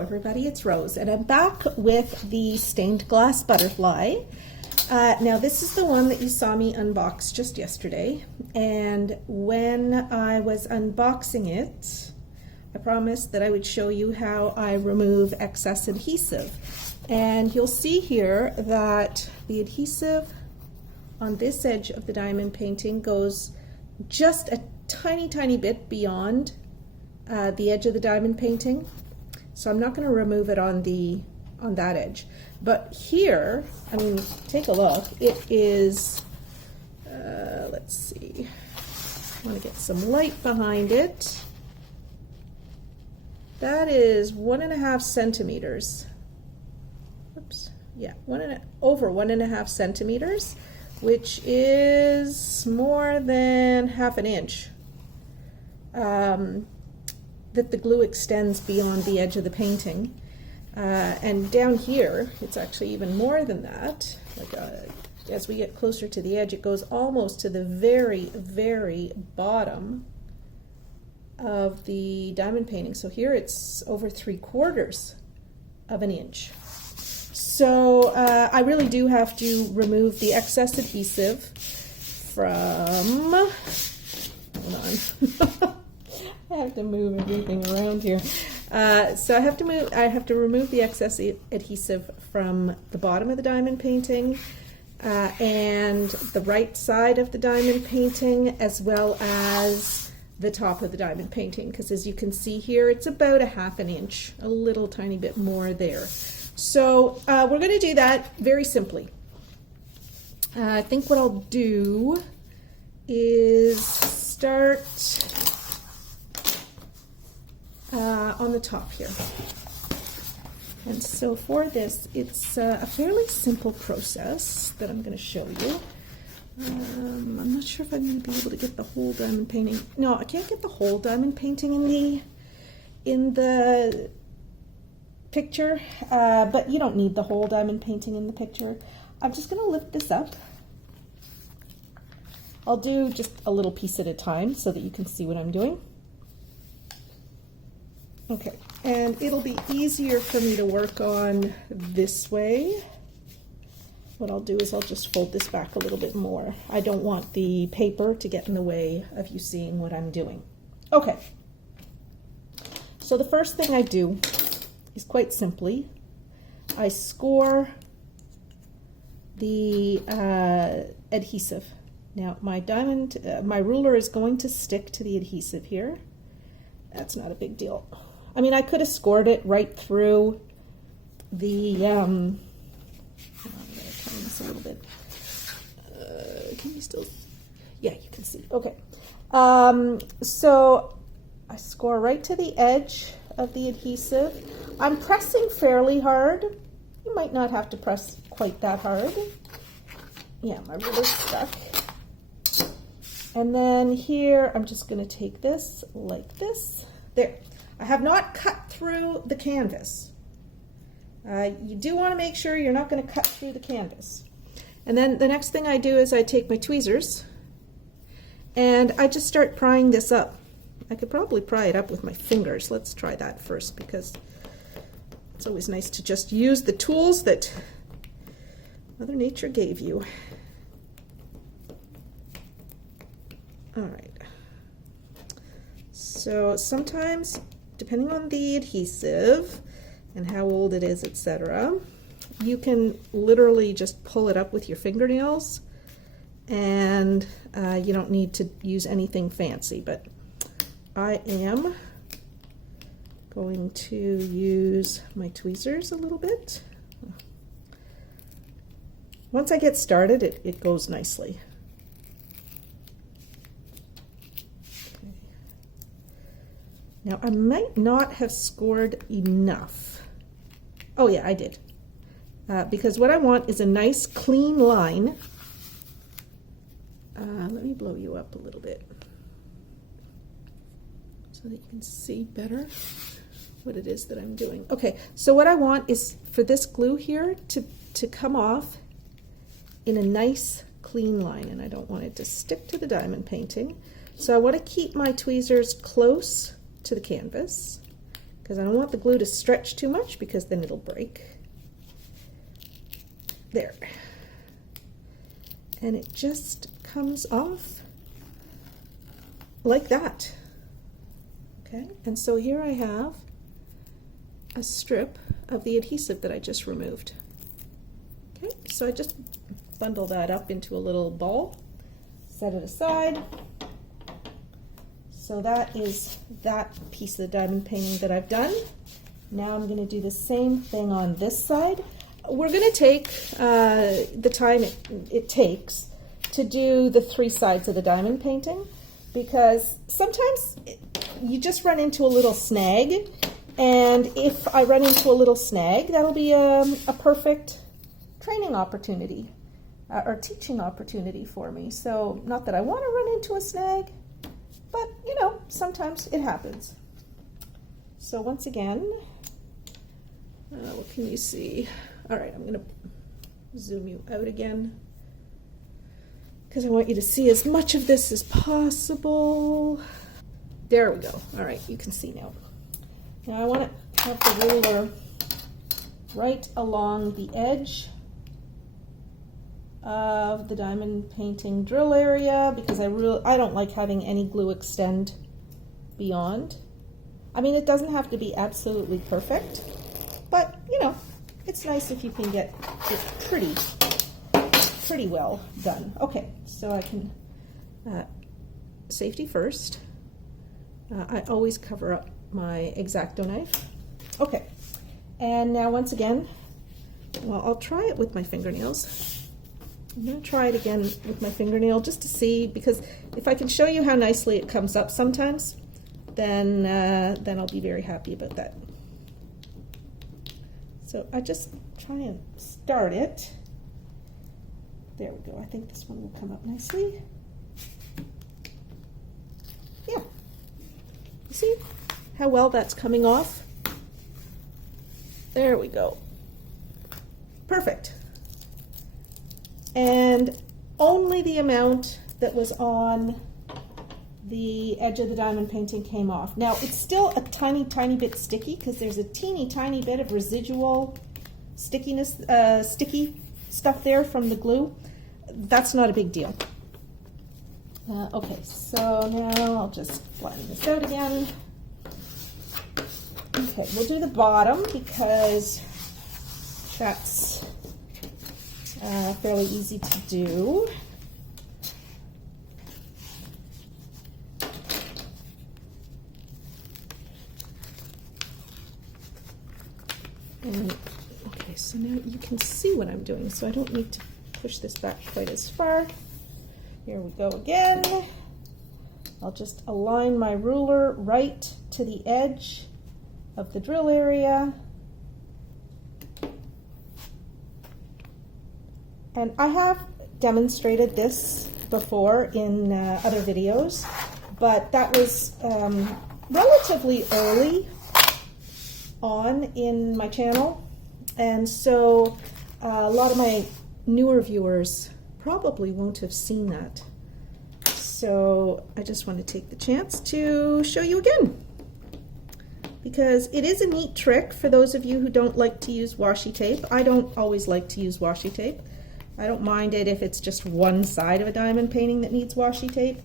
everybody, it's Rose, and I'm back with the stained glass butterfly. Now this is the one that you saw me unbox just yesterday, and when I was unboxing it, I promised that I would show you how I remove excess adhesive. And you'll see here that the adhesive on this edge of the diamond painting goes just a tiny bit beyond the edge of the diamond painting. So I'm not going to remove it on that edge. But here, I mean, take a look. It is, let's see, I want to get some light behind it. That is 1.5 centimeters. Oops, yeah, over 1.5 centimeters, which is more than half an inch. That the glue extends beyond the edge of the painting. And down here, it's actually even more than that. Like as we get closer to the edge, it goes almost to the very bottom of the diamond painting. So here it's over 3/4 of an inch. So I really do have to remove the excess adhesive from, hold on. I have to move everything around here. So I have to remove the excess adhesive from the bottom of the diamond painting and the right side of the diamond painting, as well as the top of the diamond painting, because as you can see here, it's about 1/2 inch, a little tiny bit more there. So we're going to do that very simply. I think what I'll do is start on the top here. And so for this, it's a fairly simple process that I'm going to show you. I'm not sure if I'm going to be able to get the whole diamond painting. No, I can't get the whole diamond painting in the picture, but you don't need the whole diamond painting in the picture. I'm just going to lift this up. I'll do just a little piece at a time so that you can see what I'm doing. Okay, and it'll be easier for me to work on this way. What I'll do is I'll just fold this back a little bit more. I don't want the paper to get in the way of you seeing what I'm doing. Okay, so the first thing I do is quite simply, I score the adhesive. Now my ruler is going to stick to the adhesive here. That's not a big deal. I mean, I could have scored it right through the, I'm going to turn this a little bit. Can you still, yeah, you can see. Okay. So I score right to the edge of the adhesive. I'm pressing fairly hard. You might not have to press quite that hard. Yeah, my ruler's stuck. And then here, I'm just going to take this like this. There. I have not cut through the canvas. You do want to make sure you're not going to cut through the canvas. And then the next thing I do is I take my tweezers and I just start prying this up. I could probably pry it up with my fingers. Let's try that first, because it's always nice to just use the tools that Mother Nature gave you. All right. So sometimes, depending on the adhesive and how old it is, etc., you can literally just pull it up with your fingernails, and you don't need to use anything fancy. But I am going to use my tweezers a little bit. Once I get started, it goes nicely. Now, I might not have scored enough. Oh yeah, I did. Because what I want is a nice clean line. Let me blow you up a little bit so that you can see better what it is that I'm doing. Okay, so what I want is for this glue here to come off in a nice clean line, and I don't want it to stick to the diamond painting. So I want to keep my tweezers close to the canvas, because I don't want the glue to stretch too much because then it'll break. There. And it just comes off like that. Okay, and so here I have a strip of the adhesive that I just removed. Okay, so I just bundle that up into a little ball, set it aside. So that is that piece of the diamond painting that I've done. Now I'm going to do the same thing on this side. We're going to take the time it takes to do the 3 sides of the diamond painting, because sometimes you just run into a little snag, and if I run into a little snag, that'll be a perfect training opportunity or teaching opportunity for me. So not that I want to run into a snag, but you know, sometimes it happens. So once again, what can you see? All right, I'm going to zoom you out again because I want you to see as much of this as possible. There we go. All right, you can see now. Now I want to have the ruler right along the edge of the diamond painting drill area, because I don't like having any glue extend beyond. I mean, it doesn't have to be absolutely perfect, but you know, it's nice if you can get it pretty well done. Okay, so I can, safety first, I always cover up my X-Acto knife. Okay, and now once again, well, I'll try it with my fingernails. I'm going to try it again with my fingernail just to see, because if I can show you how nicely it comes up sometimes, then I'll be very happy about that. So I just try and start it. There we go. I think this one will come up nicely. Yeah. You see how well that's coming off? There we go. Perfect. And only the amount that was on the edge of the diamond painting came off. Now it's still a tiny bit sticky because there's a tiny bit of residual stickiness, sticky stuff there from the glue. That's not a big deal. Okay, so now I'll just flatten this out again. Okay, we'll do the bottom because that's fairly easy to do. And, okay, so now you can see what I'm doing, so I don't need to push this back quite as far. Here we go again. I'll just align my ruler right to the edge of the drill area. And I have demonstrated this before in other videos, but that was relatively early on in my channel, and so a lot of my newer viewers probably won't have seen that. So I just want to take the chance to show you again, because it is a neat trick for those of you who don't like to use washi tape. I don't always like to use washi tape. I don't mind it if it's just one side of a diamond painting that needs washi tape,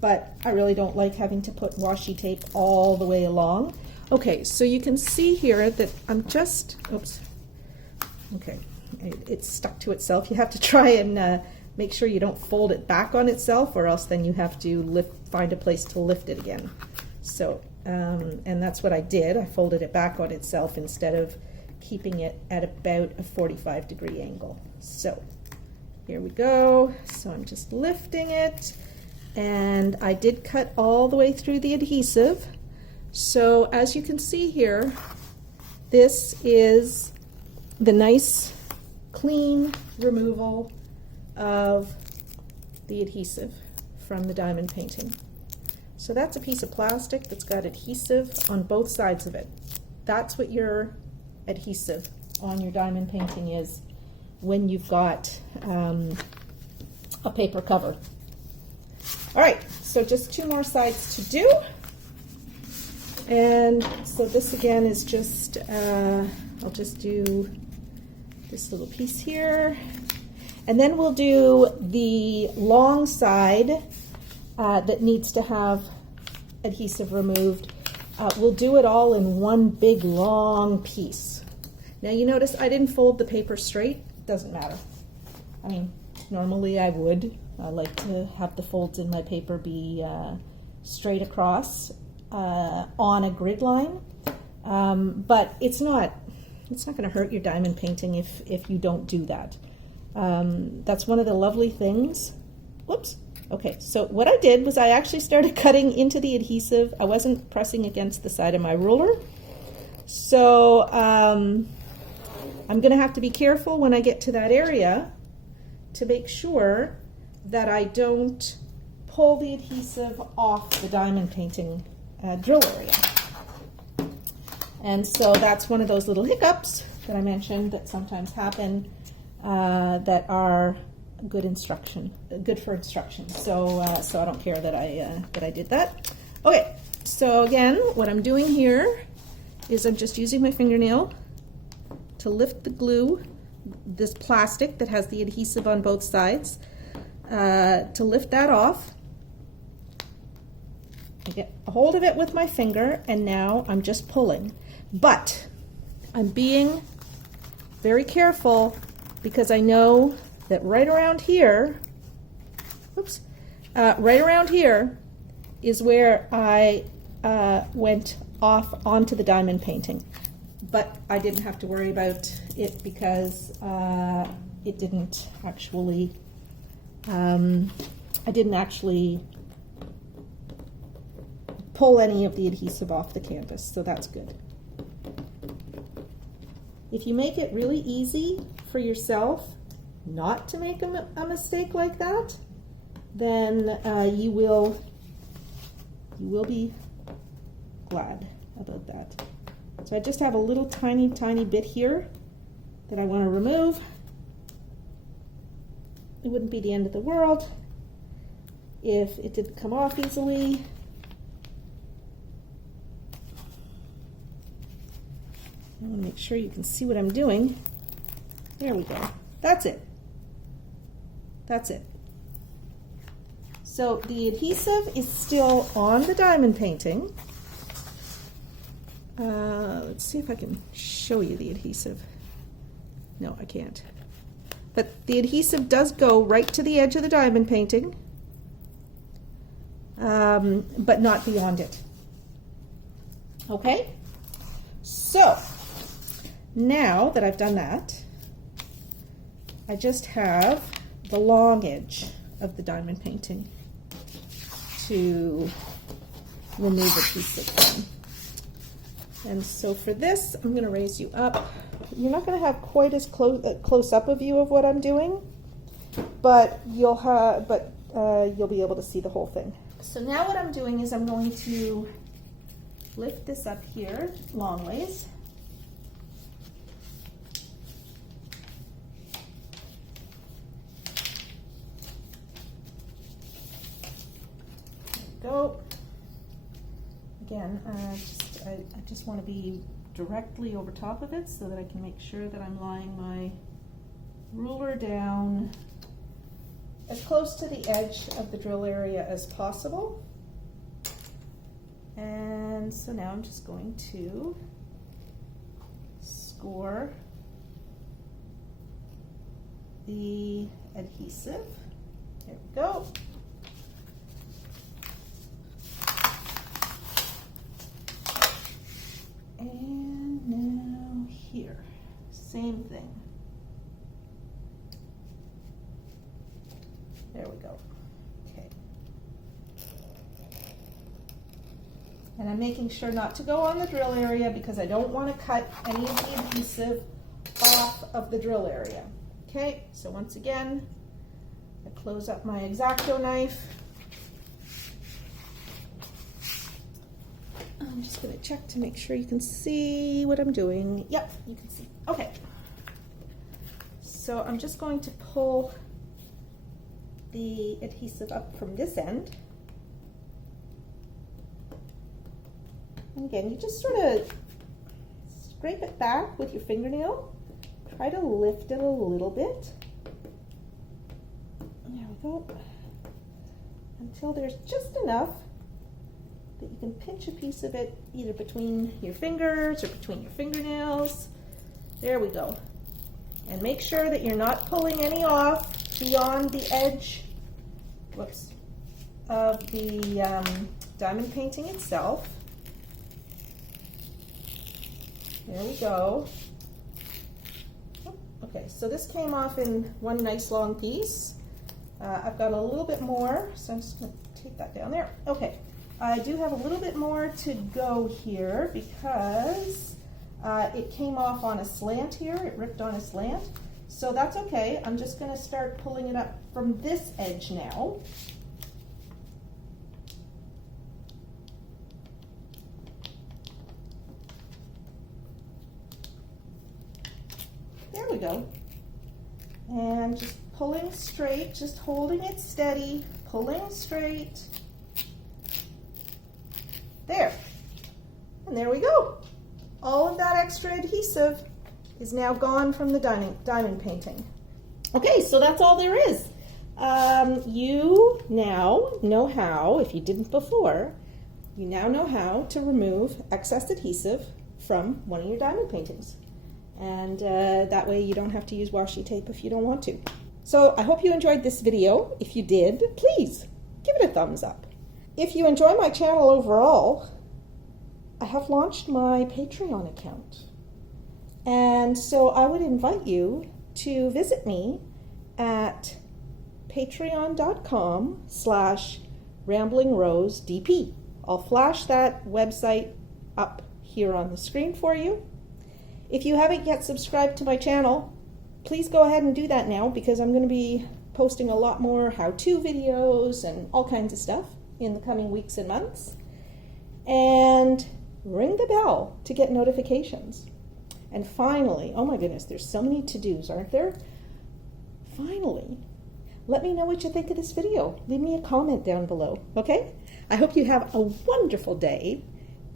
but I really don't like having to put washi tape all the way along. Okay, so you can see here that I'm just, oops, okay, it's stuck to itself. You have to try and make sure you don't fold it back on itself, or else then you have to find a place to lift it again. So, and that's what I did. I folded it back on itself instead of keeping it at about a 45-degree angle. So here we go. So I'm just lifting it, and I did cut all the way through the adhesive. So as you can see here, this is the nice clean removal of the adhesive from the diamond painting. So that's a piece of plastic that's got adhesive on both sides of it. That's what your adhesive on your diamond painting is when you've got a paper cover. All right, so just 2 more sides to do. And so this again is just, I'll just do this little piece here. And then we'll do the long side that needs to have adhesive removed. We'll do it all in one big long piece. Now you notice I didn't fold the paper straight. Doesn't matter. I mean, normally I would. I like to have the folds in my paper be straight across on a grid line, but it's not going to hurt your diamond painting if you don't do that. That's one of the lovely things. Whoops. Okay, so what I did was I actually started cutting into the adhesive. I wasn't pressing against the side of my ruler. So I'm going to have to be careful when I get to that area to make sure that I don't pull the adhesive off the diamond painting drill area. And so that's one of those little hiccups that I mentioned that sometimes happen that are good for instruction. So I don't care that I did that. Okay, so again, what I'm doing here is I'm just using my fingernail to lift the glue, this plastic that has the adhesive on both sides, to lift that off. I get a hold of it with my finger, and now I'm just pulling. But I'm being very careful because I know that right around here, right around here is where I went off onto the diamond painting. But I didn't have to worry about it because it didn't actually, I didn't actually pull any of the adhesive off the canvas, so that's good. If you make it really easy for yourself not to make a mistake like that, then you will be glad about that. So I just have a little tiny bit here that I want to remove. It wouldn't be the end of the world if it didn't come off easily. I want to make sure you can see what I'm doing. There we go. That's it. That's it. So the adhesive is still on the diamond painting. Let's see if I can show you the adhesive. No, I can't. But the adhesive does go right to the edge of the diamond painting, but not beyond it. Okay? So, now that I've done that, I just have the long edge of the diamond painting to remove adhesive from. And so for this, I'm going to raise you up. You're not going to have quite as close up a view of what I'm doing, but you'll be able to see the whole thing. So now what I'm doing is I'm going to lift this up here long ways. There we go. Again, I just want to be directly over top of it so that I can make sure that I'm lying my ruler down as close to the edge of the drill area as possible. And so now I'm just going to score the adhesive. There we go. And now here, same thing. There we go. Okay. And I'm making sure not to go on the drill area because I don't want to cut any of the adhesive off of the drill area. Okay, so once again, I close up my X-Acto knife. I'm just going to check to make sure you can see what I'm doing. Yep, you can see. Okay. So I'm just going to pull the adhesive up from this end. And again, you just sort of scrape it back with your fingernail. Try to lift it a little bit. There we go. Until there's just enough that you can pinch a piece of it either between your fingers or between your fingernails. There we go. And make sure that you're not pulling any off beyond the edge of the diamond painting itself. There we go. Okay, so this came off in one nice long piece. I've got a little bit more, so I'm just going to take that down there. Okay, I do have a little bit more to go here because it came off on a slant here. It ripped on a slant. So that's okay. I'm just going to start pulling it up from this edge now. There we go. And just pulling straight, just holding it steady, pulling straight. There. And there we go. All of that extra adhesive is now gone from the diamond painting. Okay, so that's all there is. You now know how, if you didn't before, you now know how to remove excess adhesive from one of your diamond paintings. And that way you don't have to use washi tape if you don't want to. So I hope you enjoyed this video. If you did, please give it a thumbs up. If you enjoy my channel overall, I have launched my Patreon account. And so I would invite you to visit me at patreon.com/ramblingrosedp. I'll flash that website up here on the screen for you. If you haven't yet subscribed to my channel, please go ahead and do that now because I'm going to be posting a lot more how-to videos and all kinds of stuff in the coming weeks and months. And ring the bell to get notifications. And finally, oh my goodness, there's so many to-dos, aren't there? Finally, let me know what you think of this video. Leave me a comment down below, okay? I hope you have a wonderful day.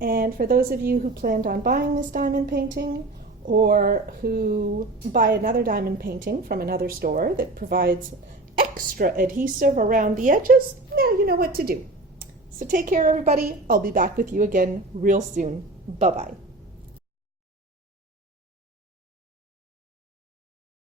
And for those of you who planned on buying this diamond painting or who buy another diamond painting from another store that provides extra adhesive around the edges, now you know what to do. So take care, everybody. I'll be back with you again real soon. Bye-bye.